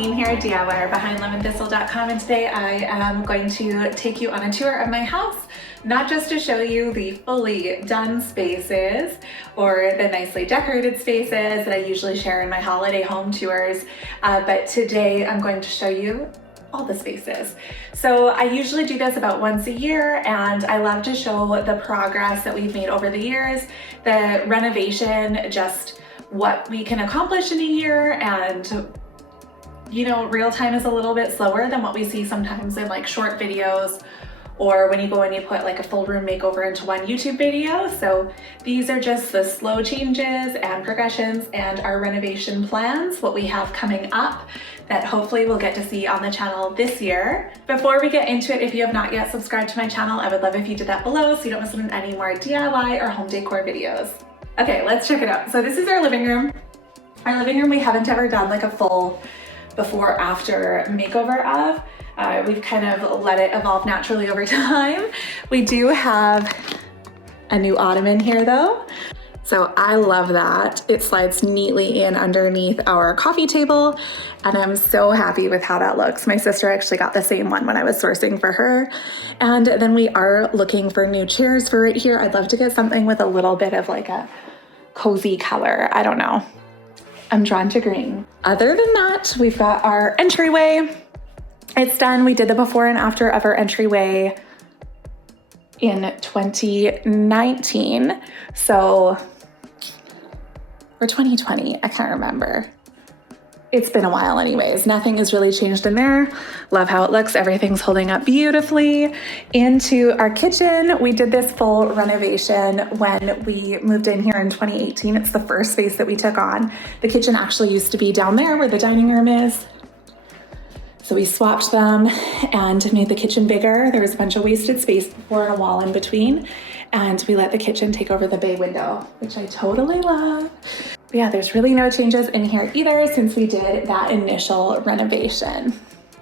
Colleen here, DIYer behind lemon-thistle.com, and today I am going to take you on a tour of my house, not just to show you the fully done spaces or the nicely decorated spaces that I usually share in my holiday home tours, but today I'm going to show you all the spaces. So I usually do this about once a year, and I love to show the progress that we've made over the years, the renovation, just what we can accomplish in a year. And you know, real time is a little bit slower than what we see sometimes in like short videos, or when you go and you put like a full room makeover into one YouTube video. So these are just the slow changes and progressions and our renovation plans, what we have coming up that hopefully we'll get to see on the channel this year. Before we get into it, if you have not yet subscribed to my channel, I would love if you did that below so you don't miss out on any more DIY or home decor videos. Okay, let's check it out. So this is our living room. Our living room we haven't ever done like a full before after makeover of. We've kind of let it evolve naturally over time. We do have a new ottoman here though. So I love that. It slides neatly in underneath our coffee table, and I'm so happy with how that looks. My sister actually got the same one when I was sourcing for her. And then we are looking for new chairs for right here. I'd love to get something with a little bit of like a cozy color. I don't know. I'm drawn to green. Other than that, we've got our entryway. It's done. We did the before and after of our entryway in 2019. So, or 2020, I can't remember. It's been a while anyways. Nothing has really changed in there. Love how it looks. Everything's holding up beautifully. Into our kitchen, we did this full renovation when we moved in here in 2018. It's the first space that we took on. The kitchen actually used to be down there where the dining room is. So we swapped them and made the kitchen bigger. There was a bunch of wasted space before and a wall in between. And we let the kitchen take over the bay window, which I totally love. But yeah, there's really no changes in here either since we did that initial renovation.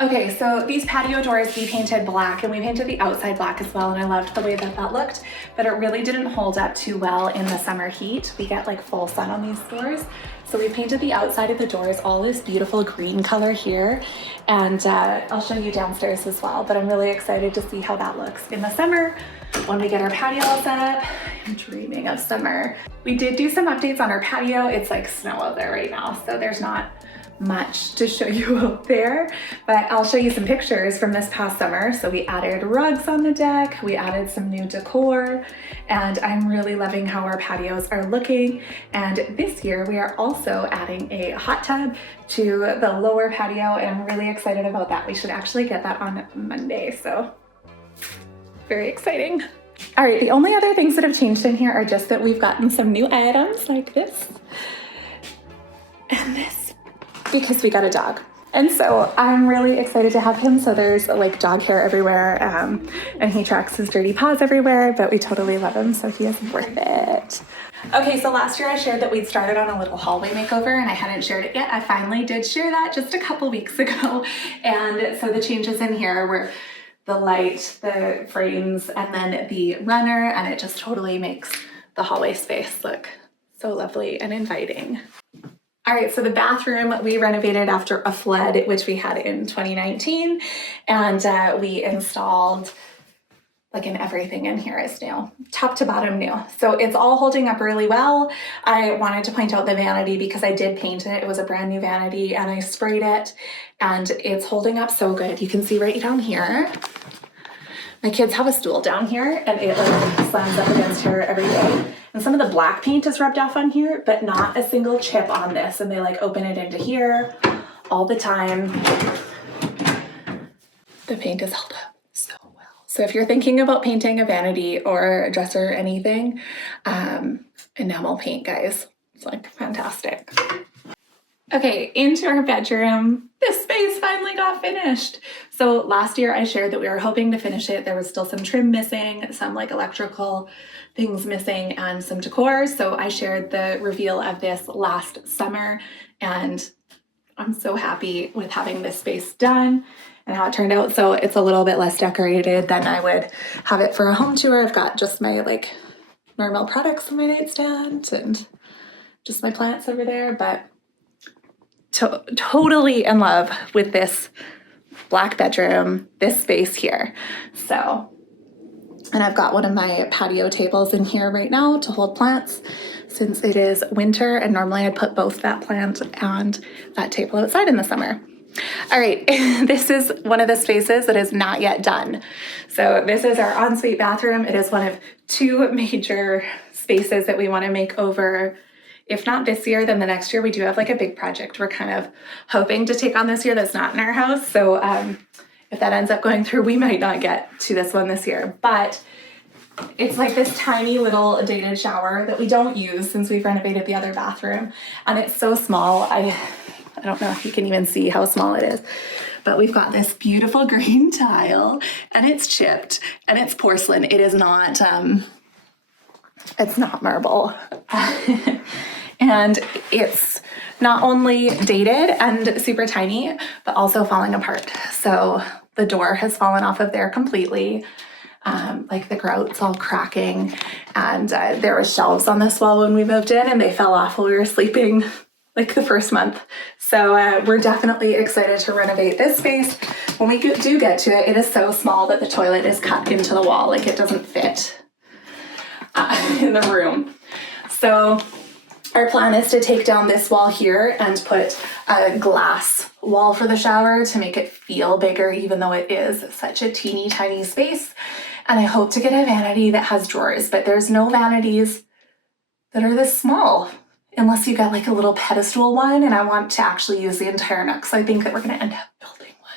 Okay, so these patio doors we painted black, and we painted the outside black as well, and I loved the way that that looked, but it really didn't hold up too well in the summer heat. We get like full sun on these doors. So we painted the outside of the doors all this beautiful green color here, and I'll show you downstairs as well, but I'm really excited to see how that looks in the summer when we get our patio all set up. I'm dreaming of summer. We did do some updates on our patio. It's like snow out there right now, so there's not much to show you out there, but I'll show you some pictures from this past summer. So we added rugs on the deck, we added some new decor, and I'm really loving how our patios are looking. And this year we are also adding a hot tub to the lower patio, and I'm really excited about that. We should actually get that on Monday, so very exciting. All right, the only other things that have changed in here are just that we've gotten some new items like this and this, because we got a dog. And so I'm really excited to have him. So there's like dog hair everywhere, and he tracks his dirty paws everywhere, but we totally love him, so he is worth it. Okay, so last year I shared that we'd started on a little hallway makeover, and I hadn't shared it yet. I finally did share that just a couple weeks ago. And so the changes in here were the light, the frames, and then the runner, and it just totally makes the hallway space look so lovely and inviting. All right, so the bathroom we renovated after a flood, which we had in 2019, and we installed like everything in here is new, top to bottom new. So it's all holding up really well. I wanted to point out the vanity because I did paint it. It was a brand new vanity, and I sprayed it, and it's holding up so good. You can see right down here. My kids have a stool down here, and it like slams up against here every day. And some of the black paint is rubbed off on here, but not a single chip on this. And they like open it into here all the time. The paint is held up so well. So if you're thinking about painting a vanity or a dresser or anything, enamel paint, guys, it's like fantastic. Okay, into our bedroom. This space finally got finished. So last year I shared that we were hoping to finish it. There was still some trim missing, some like electrical things missing, and some decor. So I shared the reveal of this last summer, and I'm so happy with having this space done and how it turned out. So it's a little bit less decorated than I would have it for a home tour. I've got just my like normal products on my nightstand and just my plants over there, but totally in love with this black bedroom, this space here. So, and I've got one of my patio tables in here right now to hold plants since it is winter, and normally I'd put both that plant and that table outside in the summer. All right, this is one of the spaces that is not yet done. So this is our ensuite bathroom. It is one of two major spaces that we want to make over, if not this year, then the next year. We do have like a big project we're kind of hoping to take on this year that's not in our house. So if that ends up going through, we might not get to this one this year. But it's like this tiny little dated shower that we don't use since we've renovated the other bathroom. And it's so small. I don't know if you can even see how small it is, but we've got this beautiful green tile and it's chipped and it's porcelain. It is not, it's not marble. And it's not only dated and super tiny, but also falling apart. So the door has fallen off of there completely. Like the grout's all cracking, and there were shelves on this wall when we moved in and they fell off while we were sleeping like the first month. So we're definitely excited to renovate this space. When we do get to it, it is so small that the toilet is cut into the wall. Like it doesn't fit in the room. So our plan is to take down this wall here and put a glass wall for the shower to make it feel bigger, even though it is such a teeny tiny space. And I hope to get a vanity that has drawers, but there's no vanities that are this small unless you get like a little pedestal one, and I want to actually use the entire nook. So I think that we're going to end up building one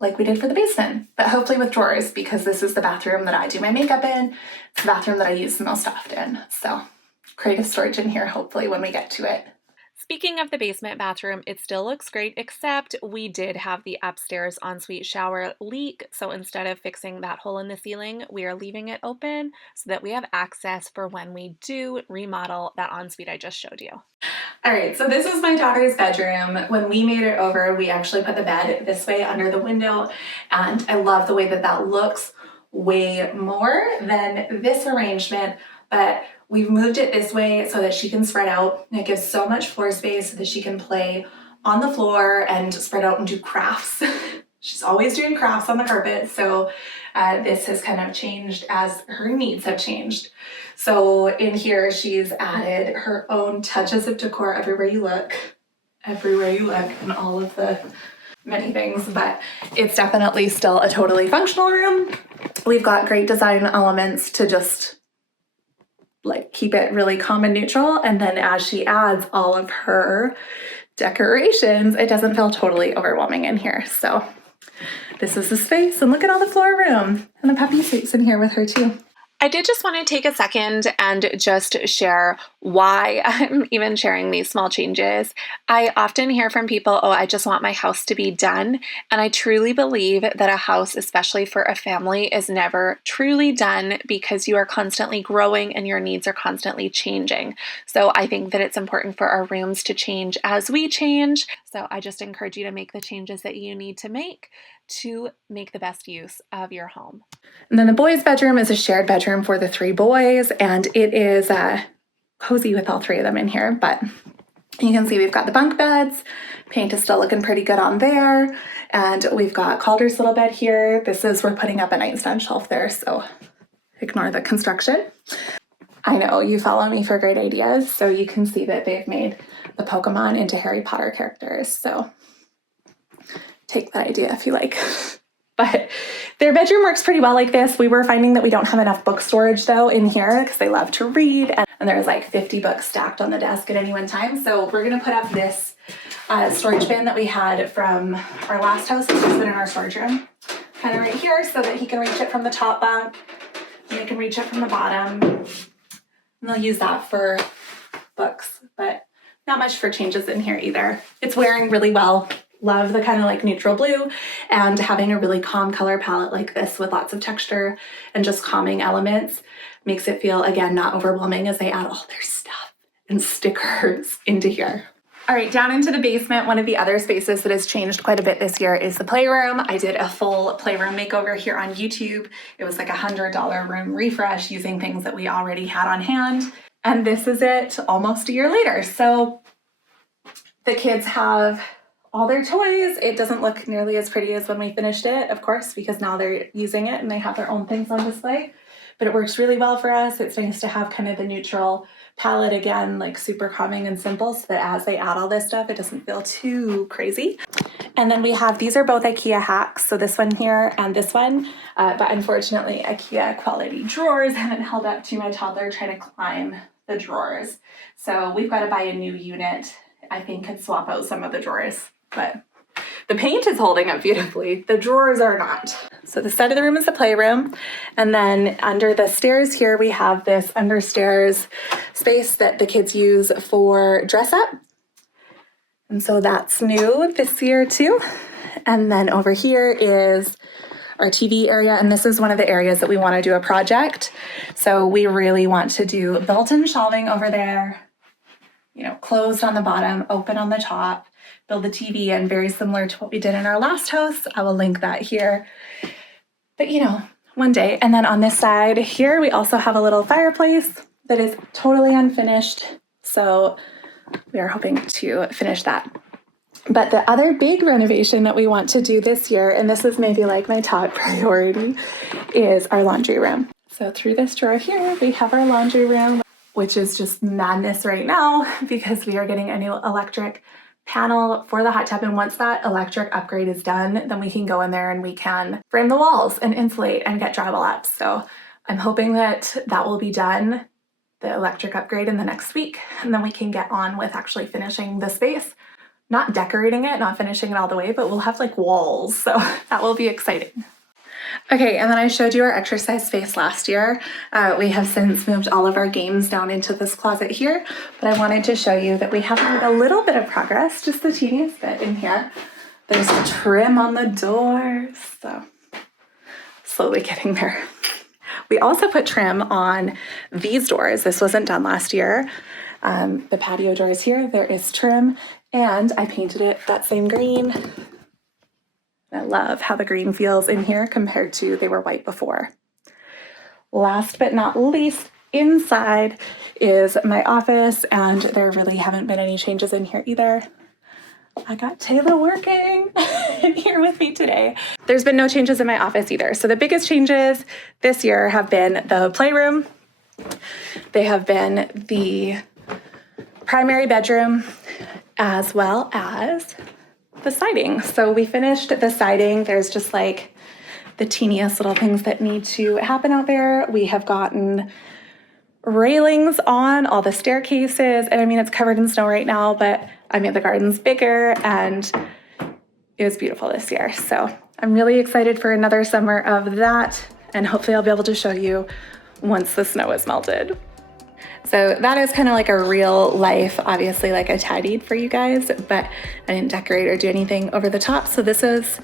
like we did for the basement, but hopefully with drawers, because this is the bathroom that I do my makeup in. It's the bathroom that I use the most often. So creative storage in here, hopefully, when we get to it. Speaking of the basement bathroom, it still looks great, except we did have the upstairs ensuite shower leak. So instead of fixing that hole in the ceiling, we are leaving it open so that we have access for when we do remodel that ensuite I just showed you. All right, so this is my daughter's bedroom. When we made it over, we actually put the bed this way under the window, and I love the way that that looks way more than this arrangement, but we've moved it this way so that she can spread out, and it gives so much floor space so that she can play on the floor and spread out and do crafts. She's always doing crafts on the carpet, so this has kind of changed as her needs have changed. So in here, she's added her own touches of decor everywhere you look, and all of the many things, but it's definitely still a totally functional room. We've got great design elements to just like keep it really calm and neutral. And then as she adds all of her decorations, it doesn't feel totally overwhelming in here. So this is the space, and look at all the floor room, and the puppy sleeps in here with her too. I did just want to take a second and just share why I'm even sharing these small changes. I often hear from people, oh, I just want my house to be done. And I truly believe that a house, especially for a family, is never truly done because you are constantly growing and your needs are constantly changing. So I think that it's important for our rooms to change as we change. So I just encourage you to make the changes that you need to make the best use of your home. And then the boys' bedroom is a shared bedroom for the three boys, and it is cozy with all three of them in here. But you can see we've got the bunk beds. Paint is still looking pretty good on there. And we've got Calder's little bed here. We're putting up a nightstand shelf there, so ignore the construction. I know you follow me for great ideas, so you can see that they've made the Pokemon into Harry Potter characters. So take that idea if you like. But their bedroom works pretty well like this. We were finding that we don't have enough book storage though in here because they love to read, and there's like 50 books stacked on the desk at any one time. So we're gonna put up this storage bin that we had from our last house, which has been in our storage room, kind of right here, so that he can reach it from the top bunk and they can reach it from the bottom. And they'll use that for books, but not much for changes in here either. It's wearing really well. Love the kind of like neutral blue, and having a really calm color palette like this with lots of texture and just calming elements makes it feel, again, not overwhelming as they add all their stuff and stickers into here. All right, down into the basement, one of the other spaces that has changed quite a bit this year is the playroom. I did a full playroom makeover here on YouTube. It was like $100 room refresh using things that we already had on hand. And this is it almost a year later. So The kids have all their toys. It doesn't look nearly as pretty as when we finished it, of course, because now they're using it and they have their own things on display. But it works really well for us. It's nice to have kind of the neutral palette again, like super calming and simple, so that as they add all this stuff, it doesn't feel too crazy. And then we have, these are both IKEA hacks. So this one here and this one, but unfortunately IKEA quality drawers haven't held up to my toddler trying to climb the drawers. So we've got to buy a new unit, I think, and swap out some of the drawers, but the paint is holding up beautifully. The drawers are not. So the side of the room is the playroom. And then under the stairs here, we have this understairs space that the kids use for dress up. And so that's new this year too. And then over here is our TV area. And this is one of the areas that we want to do a project. So we really want to do built-in shelving over there, you know, closed on the bottom, open on the top, build the TV in, very similar to what we did in our last house. I will link that here. But you know, one day. And then on this side here, we also have a little fireplace that is totally unfinished. So we are hoping to finish that. But the other big renovation that we want to do this year, and this is maybe like my top priority, is our laundry room. So through this drawer here, we have our laundry room, which is just madness right now because we are getting a new electric panel for the hot tub. And once that electric upgrade is done, then we can go in there and we can frame the walls and insulate and get drywall up. So I'm hoping that that will be done, the electric upgrade, in the next week. And then we can get on with actually finishing the space, not decorating it, not finishing it all the way, but we'll have like walls. So that will be exciting. Okay, and then I showed you our exercise space last year. We have since moved all of our games down into this closet here, but I wanted to show you that we have made a little bit of progress, just the teeniest bit in here. There's a trim on the doors, so slowly getting there. We also put trim on these doors. This wasn't done last year. The patio doors here, there is trim, and I painted it that same green. I love how the green feels in here compared to they were white before. Last but not least, inside is my office, and there really haven't been any changes in here either. I got Taylor working in here with me today. There's been no changes in my office either. So the biggest changes this year have been the playroom. They have been the primary bedroom, as well as the siding. So we finished the siding. There's just like the teeniest little things that need to happen out there. We have gotten railings on all the staircases. And I mean, it's covered in snow right now, but I made the gardens bigger and it was beautiful this year. So I'm really excited for another summer of that. And hopefully I'll be able to show you once the snow is melted. So that is kind of like a real life, obviously like I tidied for you guys, but I didn't decorate or do anything over the top. So this is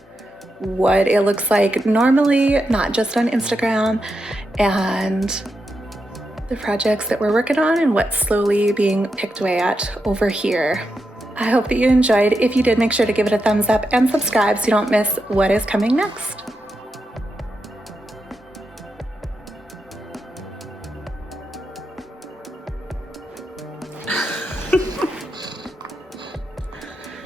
what it looks like normally, not just on Instagram, and the projects that we're working on and what's slowly being picked away at over here. I hope that you enjoyed. If you did, make sure to give it a thumbs up and subscribe so you don't miss what is coming next.